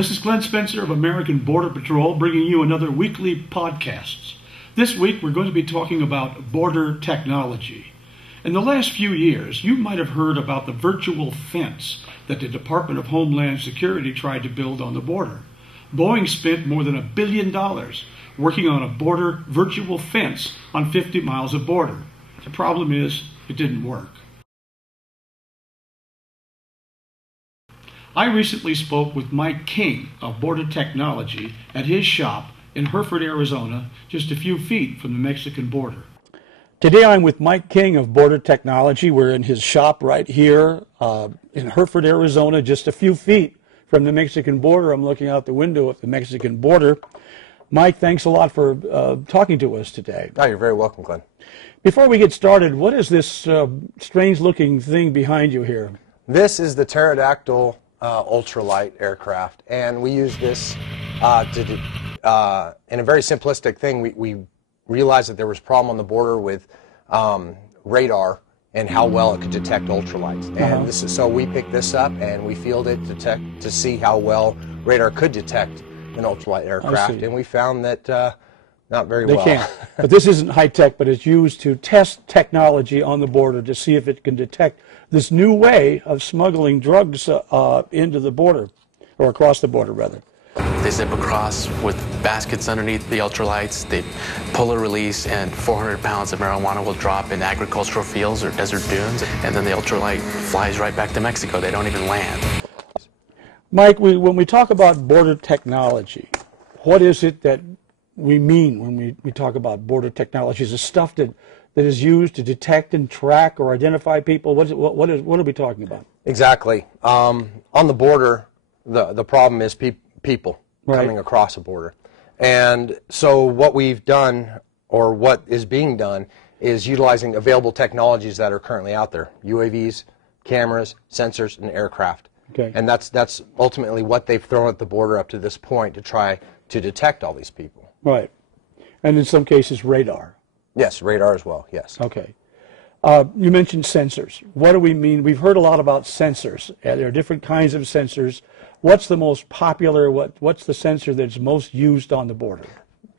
this is Glenn Spencer of American Border Patrol bringing you another weekly podcast. This week we're going to be talking about border technology. In the last few years, you might have heard about the virtual fence that the Department of Homeland Security tried to build on the border. Boeing spent more than $1 billion working on a border virtual fence on 50 miles of border. The problem is, it didn't work. I recently spoke with Mike King of Border Technology at his shop in Hereford, Arizona, just a few feet from the Mexican border. Today I'm with Mike King of Border Technology. We're in his shop right here in Hereford, Arizona, just a few feet from the Mexican border. I'm looking out the window at the Mexican border. Mike, thanks a lot for talking to us today. Oh, you're very welcome, Glenn. Before we get started, what is this strange-looking thing behind you here? This is the pterodactyl ultralight aircraft, and we use this in a very simplistic thing. We realized that there was a problem on the border with radar and how well it could detect ultralights. And this is, so we picked this up and we fielded it to see how well radar could detect an ultralight aircraft, and we found that not very well. They can't. But this isn't high-tech, but it's used to test technology on the border to see if it can detect this new way of smuggling drugs into the border, or across the border, rather. They zip across with baskets underneath the ultralights. They pull a release, and 400 pounds of marijuana will drop in agricultural fields or desert dunes, and then the ultralight flies right back to Mexico. They don't even land. Mike, when we talk about border technology, what is it that we mean when we talk about border technology? Is it stuff that is used to detect and track or identify people? What are we talking about? Exactly. On the border, the problem is people coming across a border. And so what we've done, or what is being done, is utilizing available technologies that are currently out there. UAVs, cameras, sensors, and aircraft. Okay. And that's ultimately what they've thrown at the border up to this point to try to detect all these people. Right. And in some cases, radar. Yes, radar as well, yes. Okay. You mentioned sensors. What do we mean? We've heard a lot about sensors. There are different kinds of sensors. What's the most popular, what's the sensor that's most used on the border?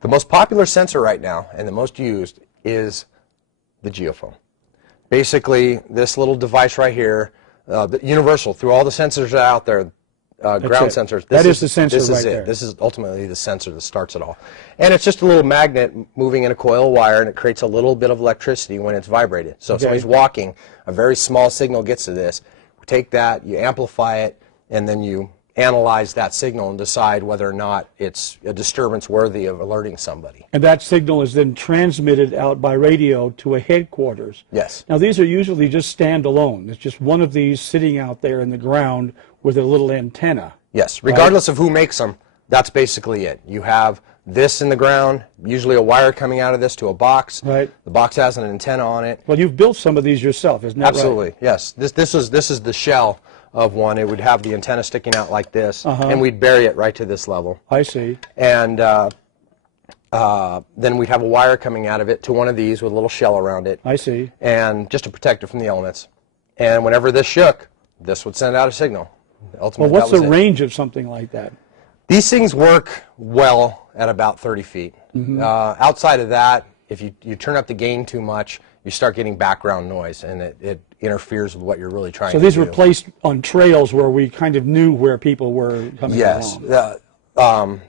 The most popular sensor right now, and the most used, is the geophone. Basically, this little device right here, universal through all the sensors that are out there, ground sensors. That is the sensor right right there. This is ultimately the sensor that starts it all. And it's just a little magnet moving in a coil of wire, and it creates a little bit of electricity when it's vibrated. So if somebody's walking, a very small signal gets to this. Take that, you amplify it, and then you analyze that signal and decide whether or not it's a disturbance worthy of alerting somebody. And that signal is then transmitted out by radio to a headquarters. Yes. Now these are usually just standalone. It's just one of these sitting out there in the ground with a little antenna. Yes, regardless of who makes them, that's basically it. You have this in the ground, usually a wire coming out of this to a box. Right. The box has an antenna on it. Well, you've built some of these yourself, isn't that right? Absolutely, yes. This is the shell of one. It would have the antenna sticking out like this, and we'd bury it right to this level. I see. And then we'd have a wire coming out of it to one of these with a little shell around it. I see. And just to protect it from the elements. And whenever this shook, this would send out a signal. Ultimately, well, what's the range of something like that? These things work well at about 30 feet. Outside of that, if you turn up the gain too much, you start getting background noise, and it interferes with what you're really trying to do. So these were placed on trails where we kind of knew where people were coming along. Yes.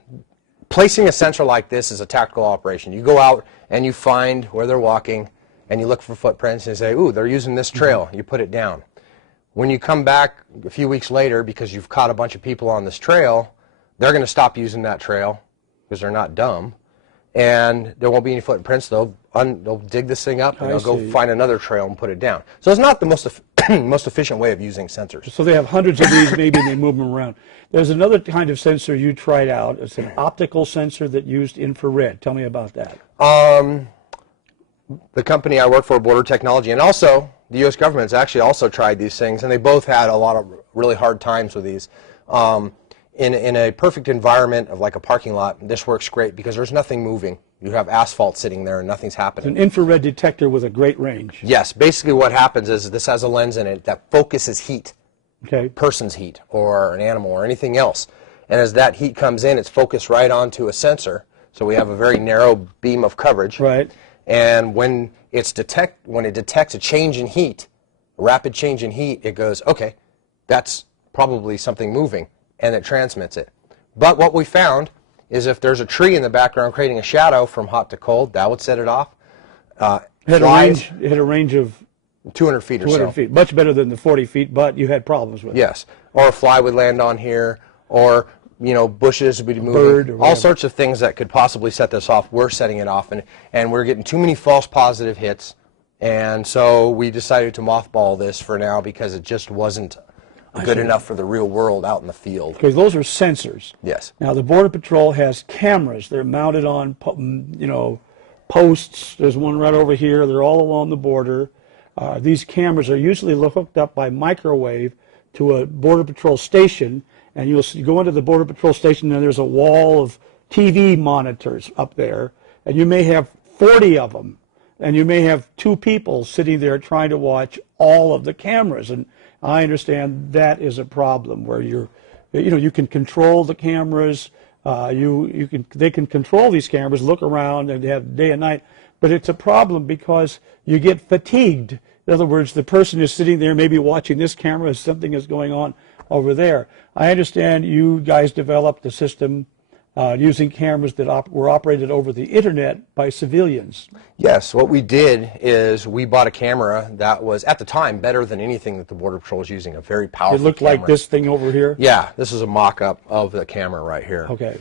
Placing a sensor like this is a tactical operation. You go out and you find where they're walking, and you look for footprints, and you say, ooh, they're using this trail. You put it down. When you come back a few weeks later, because you've caught a bunch of people on this trail, they're going to stop using that trail because they're not dumb, and there won't be any footprints. They'll dig this thing up, and they'll go find another trail and put it down. So it's not the most efficient way of using sensors. So they have hundreds of these, maybe, and they move them around. There's another kind of sensor you tried out. It's an optical sensor that used infrared. Tell me about that. The company I work for, Border Technology, and also the U.S. government has actually also tried these things, and they both had a lot of really hard times with these. In a perfect environment of like a parking lot, this works great because there's nothing moving. You have asphalt sitting there and nothing's happening. It's an infrared detector with a great range. Yes, basically what happens is this has a lens in it that focuses heat, person's heat or an animal or anything else. and as that heat comes in, it's focused right onto a sensor. So we have a very narrow beam of coverage. Right. And when it detects a change in heat, a rapid change in heat, it goes, okay, that's probably something moving, and it transmits it. But what we found is if there's a tree in the background creating a shadow from hot to cold, that would set it off. It had a range of 200 feet or so. 200 feet, much better than the 40 feet, but you had problems with it. Yes, or a fly would land on here, or bushes would be moving. Bird or all sorts of things that could possibly set this off. We're setting it off, and we're getting too many false positive hits, and so we decided to mothball this for now because it just wasn't good enough for the real world out in the field. Because those are sensors. Yes. Now the Border Patrol has cameras. They're mounted on posts. There's one right over here. They're all along the border. These cameras are usually hooked up by microwave to a Border Patrol station, and you'll go into the Border Patrol station and there's a wall of TV monitors up there, and you may have 40 of them, and you may have 2 people sitting there trying to watch all of the cameras. And I understand that is a problem where you can control the cameras. They can control these cameras, look around, and have day and night. But it's a problem because you get fatigued. In other words, the person is sitting there maybe watching this camera as something is going on over there. I understand you guys developed a system using cameras that were operated over the internet by civilians. Yes, what we did is we bought a camera that was, at the time, better than anything that the Border Patrol was using, a very powerful camera. It looked like this thing over here? Yeah, this is a mock-up of the camera right here. Okay.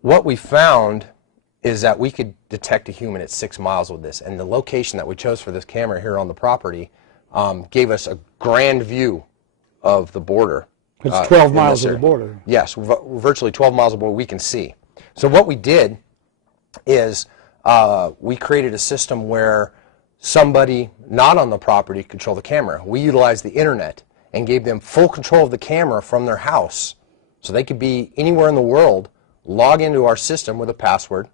What we found is that we could detect a human at 6 miles with this, and the location that we chose for this camera here on the property gave us a grand view of the border. It's 12 miles of the border. Yes, virtually 12 miles of the border we can see. So what we did is we created a system where somebody not on the property could control the camera. We utilized the internet and gave them full control of the camera from their house. So they could be anywhere in the world, log into our system with a password,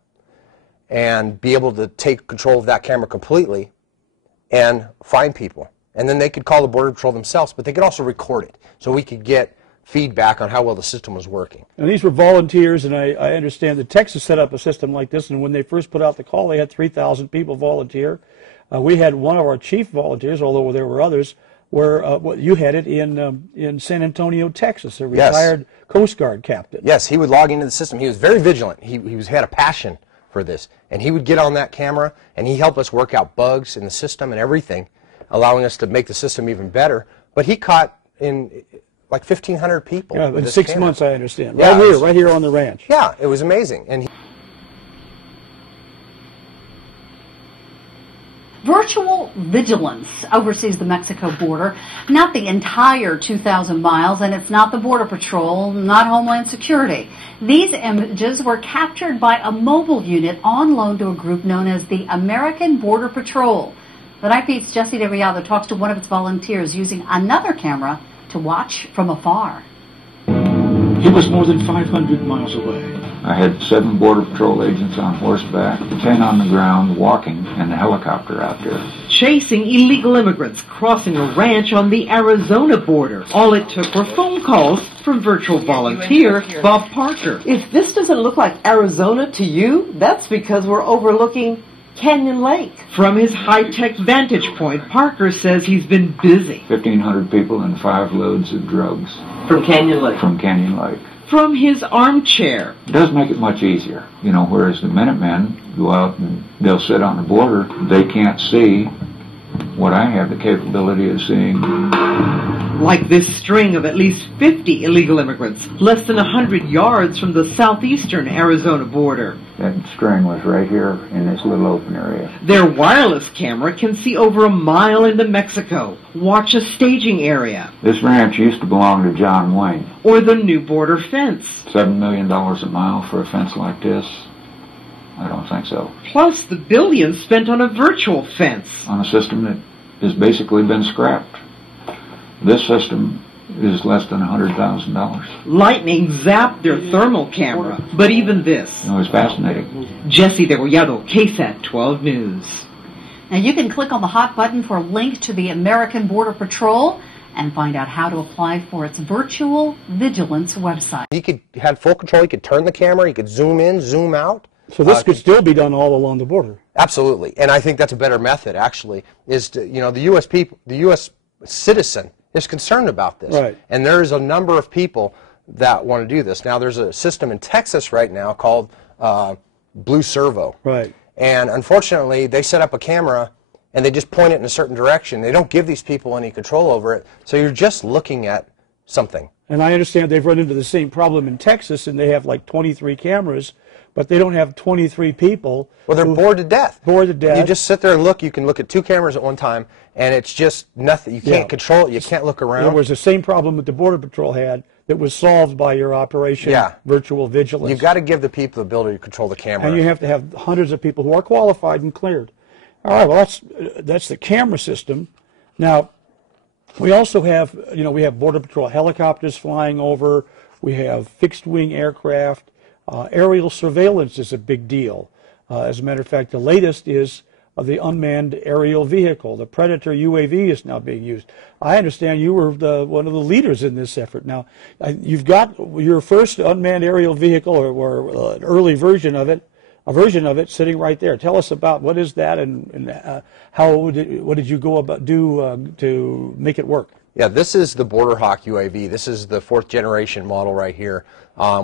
and be able to take control of that camera completely and find people. And then they could call the Border Patrol themselves, but they could also record it. So we could get feedback on how well the system was working. And these were volunteers, and I understand that Texas set up a system like this, and when they first put out the call, they had 3,000 people volunteer. We had one of our chief volunteers, although there were others, where you had it in San Antonio, Texas, a retired Coast Guard captain. Yes, he would log into the system. He was very vigilant. He had a passion for this, and he would get on that camera, and he helped us work out bugs in the system and everything, allowing us to make the system even better. But he caught in like 1,500 people. Yeah, in 6 months, I understand. Yeah, right here on the ranch. Yeah, it was amazing. And Virtual vigilance oversees the Mexico border, not the entire 2,000 miles, and it's not the Border Patrol, not Homeland Security. These images were captured by a mobile unit on loan to a group known as the American Border Patrol. The Night Beat's Jesse DeRiado talks to one of its volunteers using another camera to watch from afar. He was more than 500 miles away. I had 7 Border Patrol agents on horseback, 10 on the ground walking, and a helicopter out there. Chasing illegal immigrants crossing a ranch on the Arizona border. All it took were phone calls from virtual volunteer Bob Parker. If this doesn't look like Arizona to you, that's because we're overlooking Canyon Lake. From his high-tech vantage point, Parker says he's been busy. 1,500 people and 5 loads of drugs. From Canyon Lake. From Canyon Lake. From his armchair. It does make it much easier, whereas the Minutemen go out and they'll sit on the border. They can't see what I have the capability of seeing. Like this string of at least 50 illegal immigrants, less than 100 yards from the southeastern Arizona border. That string was right here in this little open area. Their wireless camera can see over a mile into Mexico. Watch a staging area. This ranch used to belong to John Wayne. Or the new border fence. $7 million a mile for a fence like this? I don't think so. Plus the billions spent on a virtual fence. On a system that has basically been scrapped. This system is less than $100,000. Lightning zapped their thermal camera, but even this. It was fascinating. Jesse DeRiado, KSAT 12 News. Now you can click on the hot button for a link to the American Border Patrol and find out how to apply for its virtual vigilance website. He had full control. He could turn the camera. He could zoom in, zoom out. So this could still be done all along the border. Absolutely, and I think that's a better method. Actually, is to, you know, the U.S. people, the U.S. citizen is concerned about this, right. And there's a number of people that want to do this. Now, there's a system in Texas right now called Blue Servo, right? And unfortunately, they set up a camera and they just point it in a certain direction. They don't give these people any control over it, so you're just looking at something. And I understand they've run into the same problem in Texas, and they have like 23 cameras, but they don't have 23 people. Well, they're bored to death. Bored to death. You just sit there and look. You can look at 2 cameras at one time, and it's just nothing. You can't control it. You can't look around. There was the same problem that the Border Patrol had that was solved by your operation, Virtual Vigilance. You've got to give the people the ability to control the camera. And you have to have hundreds of people who are qualified and cleared. All right, well, that's the camera system. Now, we also have, you know, we have Border Patrol helicopters flying over. We have fixed-wing aircraft. Aerial surveillance is a big deal. As a matter of fact, the latest is the unmanned aerial vehicle. The Predator UAV is now being used. I understand you were one of the leaders in this effort. Now, you've got your first unmanned aerial vehicle, or an early version of it, sitting right there. Tell us about what is that, and what did you go about to make it work? Yeah, this is the Border Hawk UAV. This is the 4th generation model right here.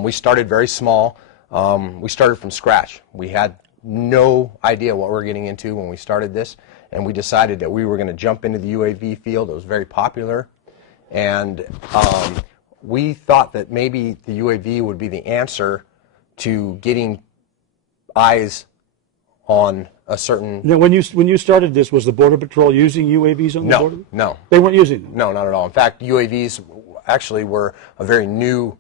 We started very small. We started from scratch. We had no idea what we were getting into when we started this, and we decided that we were going to jump into the UAV field. It was very popular, and we thought that maybe the UAV would be the answer to getting eyes on a certain... Now, when you started this, was the Border Patrol using UAVs on the border? No. They weren't using them? No, not at all. In fact, UAVs actually were a very new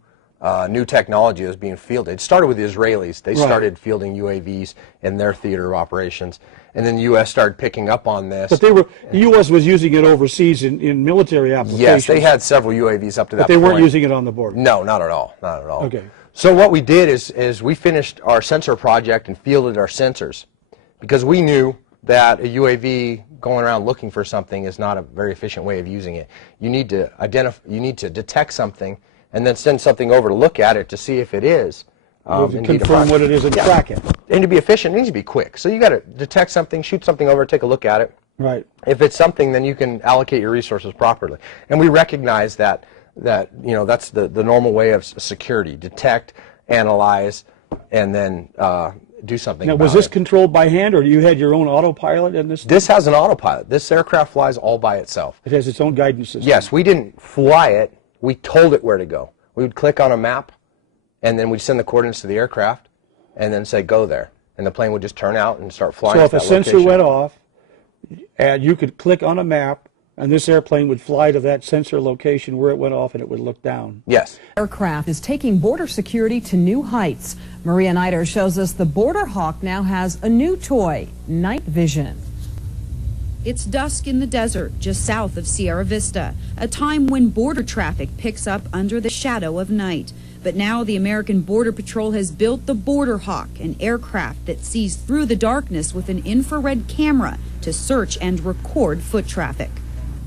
technology that was being fielded. It started with the Israelis. They started fielding UAVs in their theater of operations, and then the U.S. started picking up on this. But the U.S. was using it overseas in military applications. Yes, they had several UAVs up to that point. But they weren't using it on the border? No, not at all. Not at all. Okay. So what we did is we finished our sensor project and fielded our sensors, because we knew that a UAV going around looking for something is not a very efficient way of using it. You need to detect something and then send something over to look at it to see if it is. Confirm what it is and track it. And to be efficient, it needs to be quick. So you got to detect something, shoot something over, take a look at it. Right. If it's something, then you can allocate your resources properly. And we recognize that you know, that's the normal way of security: detect, analyze, and then do something. Now, about was this it. controlled by hand, or you had your own autopilot in this? This has an autopilot. This aircraft flies all by itself. It has its own guidance system. Yes, we didn't fly it. We told it where to go. We would click on a map, and then we'd send the coordinates to the aircraft, and then say, go there. And the plane would just turn out and start flying. So if to a that sensor location. went off, and you could click on a map, and this airplane would fly to that sensor location where it went off, and it would look down. Yes. Aircraft is taking border security to new heights. Maria Nider shows us the Border Hawk now has a new toy, night vision. It's dusk in the desert just south of Sierra Vista, a time when border traffic picks up under the shadow of night. But now the American Border Patrol has built the Border Hawk, an aircraft that sees through the darkness with an infrared camera to search and record foot traffic.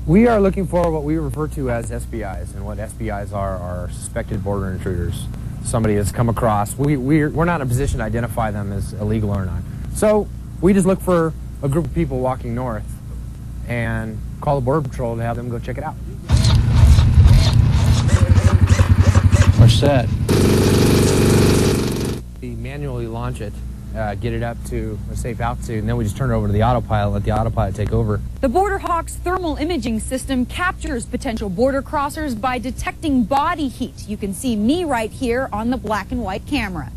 We are looking for what we refer to as SBIs, and what SBIs are suspected border intruders. Somebody has come across. We're not in a position to identify them as illegal or not. So we just look for a group of people walking north and call the Border Patrol to have them go check it out. What's that? We manually launch it, get it up to a safe altitude, and then we just turn it over to the autopilot, let the autopilot take over. The Border Hawk's thermal imaging system captures potential border crossers by detecting body heat. You can see me right here on the black and white camera.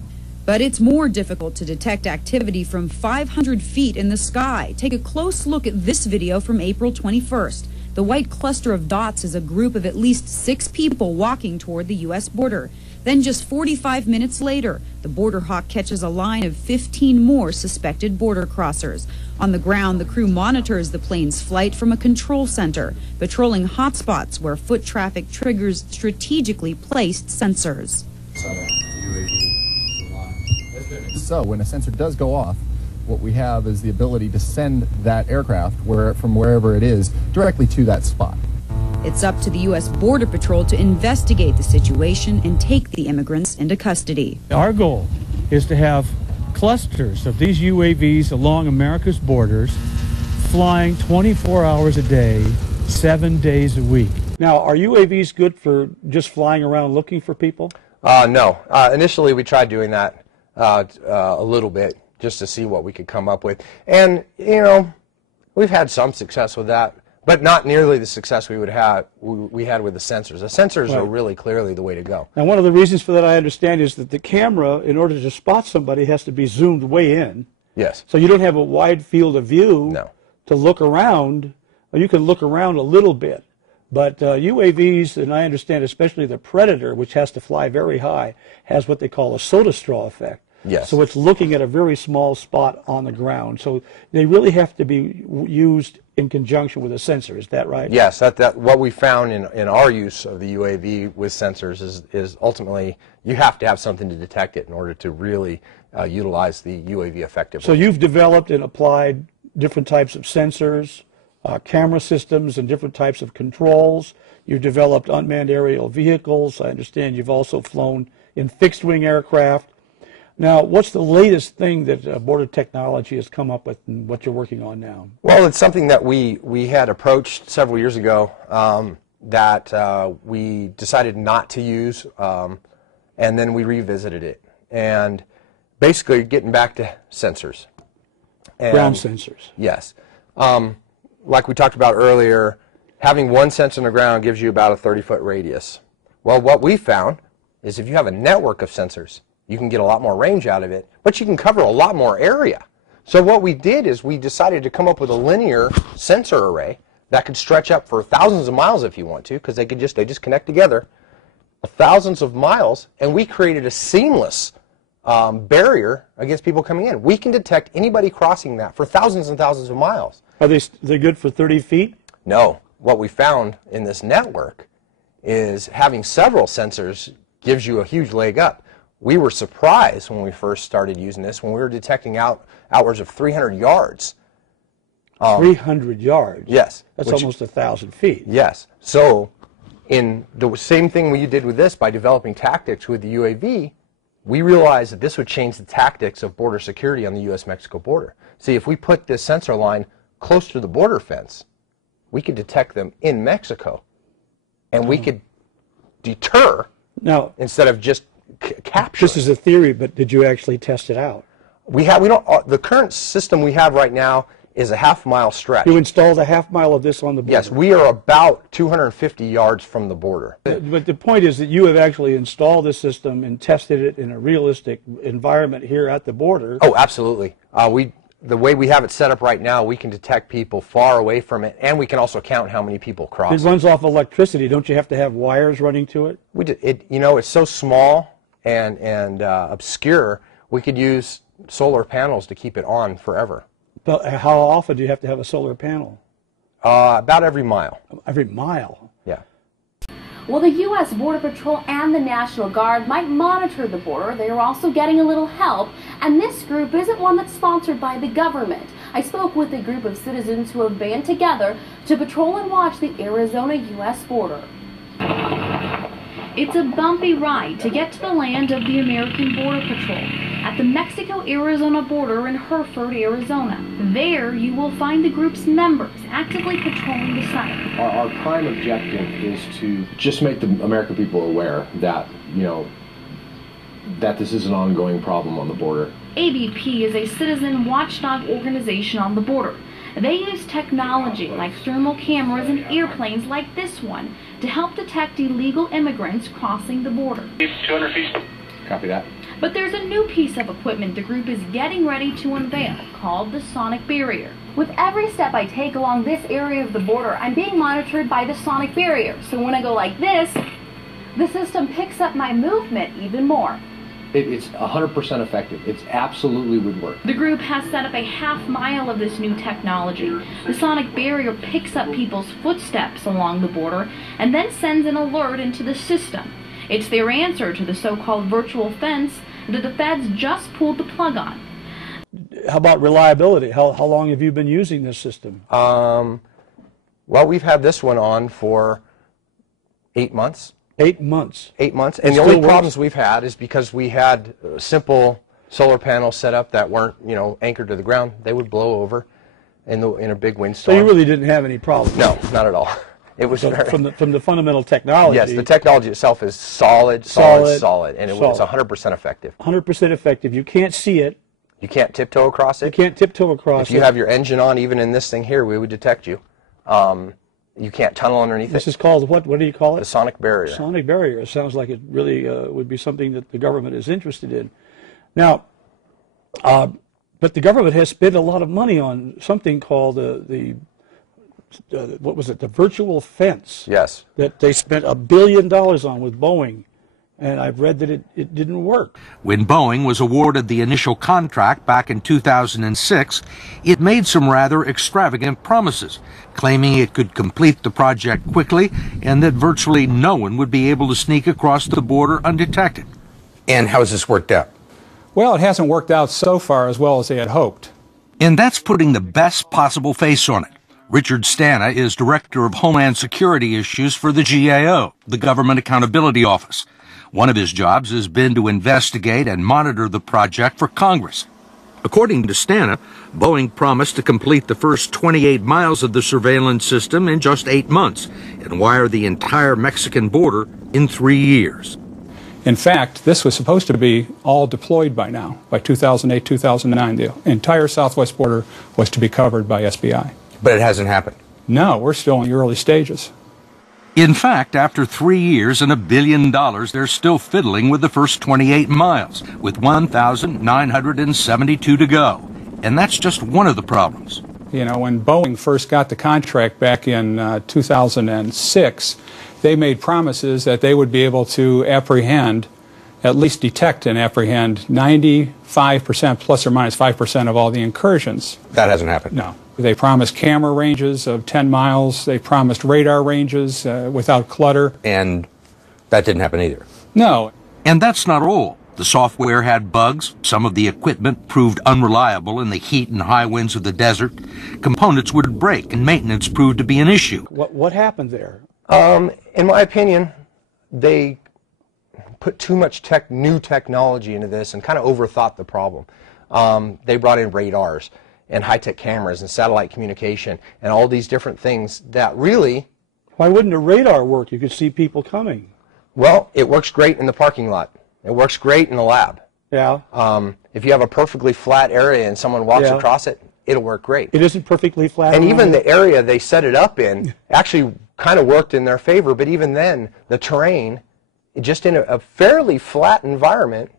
But it's more difficult to detect activity from 500 feet in the sky. Take a close look at this video from April 21st. The white cluster of dots is a group of at least 6 people walking toward the U.S. border. Then just 45 minutes later, the Border Hawk catches a line of 15 more suspected border crossers. On the ground, the crew monitors the plane's flight from a control center, patrolling hotspots where foot traffic triggers strategically placed sensors. So when a sensor does go off, what we have is the ability to send that aircraft from wherever it is directly to that spot. It's up to the U.S. Border Patrol to investigate the situation and take the immigrants into custody. Our goal is to have clusters of these UAVs along America's borders flying 24 hours a day, 7 days a week. Now, are UAVs good for just flying around looking for people? No. Initially, we tried doing that a little bit just to see what we could come up with. And, you know, we've had some success with that, but not nearly the success we had with the sensors. The sensors are really clearly the way to go. Now, one of the reasons for that, I understand, is that the camera, in order to spot somebody, has to be zoomed way in. Yes. So you don't have a wide field of view to look around. You can look around a little bit. But UAVs, and I understand especially the Predator, which has to fly very high, has what they call a soda straw effect. Yes. So it's looking at a very small spot on the ground. So they really have to be used in conjunction with a sensor. Is that right? Yes. What we found in our use of the UAV with sensors is ultimately you have to have something to detect it in order to really utilize the UAV effectively. So you've developed and applied different types of sensors, camera systems, and different types of controls. You've developed unmanned aerial vehicles. I understand you've also flown in fixed-wing aircraft. Now, what's the latest thing that Border Technology has come up with and what you're working on now? Well, it's something that we had approached several years ago that we decided not to use, and then we revisited it. And basically getting back to sensors. Ground sensors. Yes. Like we talked about earlier, having one sensor on the ground gives you about a 30-foot radius. Well, what we found is if you have a network of sensors, you can get a lot more range out of it, but you can cover a lot more area. So what we did is we decided to come up with a linear sensor array that could stretch up for thousands of miles if you want to, because they just connect together, thousands of miles, and we created a seamless barrier against people coming in. We can detect anybody crossing that for thousands and thousands of miles. Are they good for 30 feet? No. What we found in this network is having several sensors gives you a huge leg up. We were surprised when we first started using this, when we were detecting outwards of 300 yards. 300 yards? Yes. That's almost 1,000 feet. Yes. So in the same thing we did with this by developing tactics with the UAV, we realized that this would change the tactics of border security on the U.S.-Mexico border. See, if we put this sensor line close to the border fence, we could detect them in Mexico, and we could deter instead of just capture. This is a theory, but did you actually test it out? The current system we have right now is a half-mile stretch. You installed a half mile of this on the border? Yes, we are about 250 yards from the border. But the point is that you have actually installed this system and tested it in a realistic environment here at the border. Oh, absolutely. The way we have it set up right now, we can detect people far away from it, and we can also count how many people cross. It runs off electricity. Don't you have to have wires running to it? It's so small and obscure, we could use solar panels to keep it on forever. But how often do you have to have a solar panel? About every mile. Every mile? Yeah. Well, the U.S. Border Patrol and the National Guard might monitor the border. They are also getting a little help, and this group isn't one that's sponsored by the government. I spoke with a group of citizens who have band together to patrol and watch the Arizona-U.S. border. It's a bumpy ride to get to the land of the American Border Patrol at the Mexico-Arizona border in Hereford, Arizona. There, you will find the group's members actively patrolling the site. Our prime objective is to just make the American people aware that, that this is an ongoing problem on the border. ABP is a citizen watchdog organization on the border. They use technology like thermal cameras and airplanes like this one to help detect illegal immigrants crossing the border. 200 feet. Copy that. But there's a new piece of equipment the group is getting ready to unveil called the Sonic Barrier. With every step I take along this area of the border, I'm being monitored by the Sonic Barrier. So when I go like this, the system picks up my movement even more. It's 100% effective. It absolutely would work. The group has set up a half mile of this new technology. The Sonic Barrier picks up people's footsteps along the border and then sends an alert into the system. It's their answer to the so-called virtual fence that the feds just pulled the plug on. How about reliability? How long have you been using this system? Well, we've had this one on for 8 months. 8 months. 8 months. And the only problems we've had is because we had simple solar panels set up that weren't, you know, anchored to the ground. They would blow over in a big windstorm. So you really didn't have any problems? No, not at all. It was from the fundamental technology. Yes, the technology itself is solid, and it's 100% effective. 100% effective. You can't see it. You can't tiptoe across it. You can't tiptoe across it. If you have your engine on, even in this thing here, we would detect you. You can't tunnel underneath it. This is called what? What do you call it? The sonic barrier. Sonic barrier. It sounds like it really would be something that the government is interested in. Now, but the government has spent a lot of money on something called what was it? The virtual fence. Yes. That they spent $1 billion on with Boeing. And I've read that it didn't work. When Boeing was awarded the initial contract back in 2006, it made some rather extravagant promises, claiming it could complete the project quickly and that virtually no one would be able to sneak across the border undetected. And how has this worked out? Well, it hasn't worked out so far as well as they had hoped. And that's putting the best possible face on it. Richard Stana is Director of Homeland Security Issues for the GAO, the Government Accountability Office. One of his jobs has been to investigate and monitor the project for Congress. According to Stana, Boeing promised to complete the first 28 miles of the surveillance system in just 8 months and wire the entire Mexican border in 3 years. In fact, this was supposed to be all deployed by now, by 2008, 2009. The entire southwest border was to be covered by SBI. But it hasn't happened. No, we're still in the early stages. In fact, after 3 years and $1 billion, they're still fiddling with the first 28 miles, with 1,972 to go. And that's just one of the problems. You know, when Boeing first got the contract back in 2006, they made promises that they would be able to apprehend, at least detect and apprehend 95% plus or minus 5% of all the incursions. That hasn't happened. No. They promised camera ranges of 10 miles. They promised radar ranges without clutter. And that didn't happen either. No. And that's not all. The software had bugs. Some of the equipment proved unreliable in the heat and high winds of the desert. Components would break and maintenance proved to be an issue. What happened there? In my opinion, they put too much new technology into this and kind of overthought the problem. They brought in radars and high-tech cameras and satellite communication and all these different things that really... Why wouldn't a radar work? You could see people coming. Well, it works great in the parking lot. It works great in the lab. Yeah. If you have a perfectly flat area and someone walks across it, it'll work great. It isn't perfectly flat. And even the area they set it up in actually kind of worked in their favor, but even then, the terrain, just in a fairly flat environment...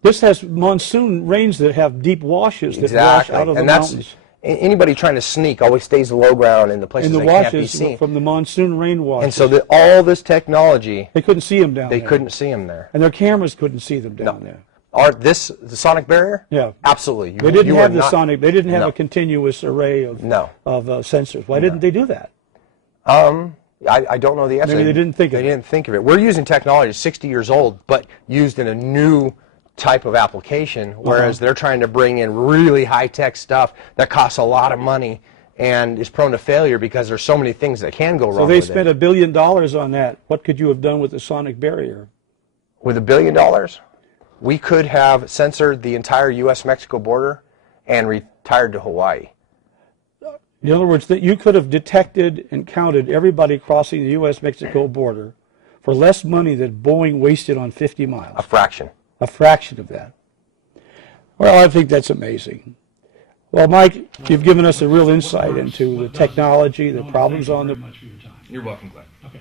This has monsoon rains that have deep washes that wash out of the mountains. Anybody trying to sneak always stays low ground in the places they can't be seen. From the monsoon rain washes. And so all this technology... They couldn't see them down there. They couldn't see them there. And their cameras couldn't see them down there. The sonic barrier? Yeah. Absolutely. They didn't have the sonic... They didn't have a continuous array of sensors. Why didn't they do that? I don't know the answer. Maybe they didn't think of it. They didn't think of it. We're using technology 60 years old, but used in a new type of application, whereas they're trying to bring in really high-tech stuff that costs a lot of money and is prone to failure because there's so many things that can go wrong. So they spent $1 billion on that. What could you have done with the sonic barrier? With $1 billion, we could have censored the entire U.S.-Mexico border and retired to Hawaii. In other words, that you could have detected and counted everybody crossing the U.S.-Mexico border for less money than Boeing wasted on 50 miles. A fraction. A fraction of that. Well, I think that's amazing. Well, Mike, you've given us a real insight into the technology, the problems on the... You're welcome, Glenn. Okay.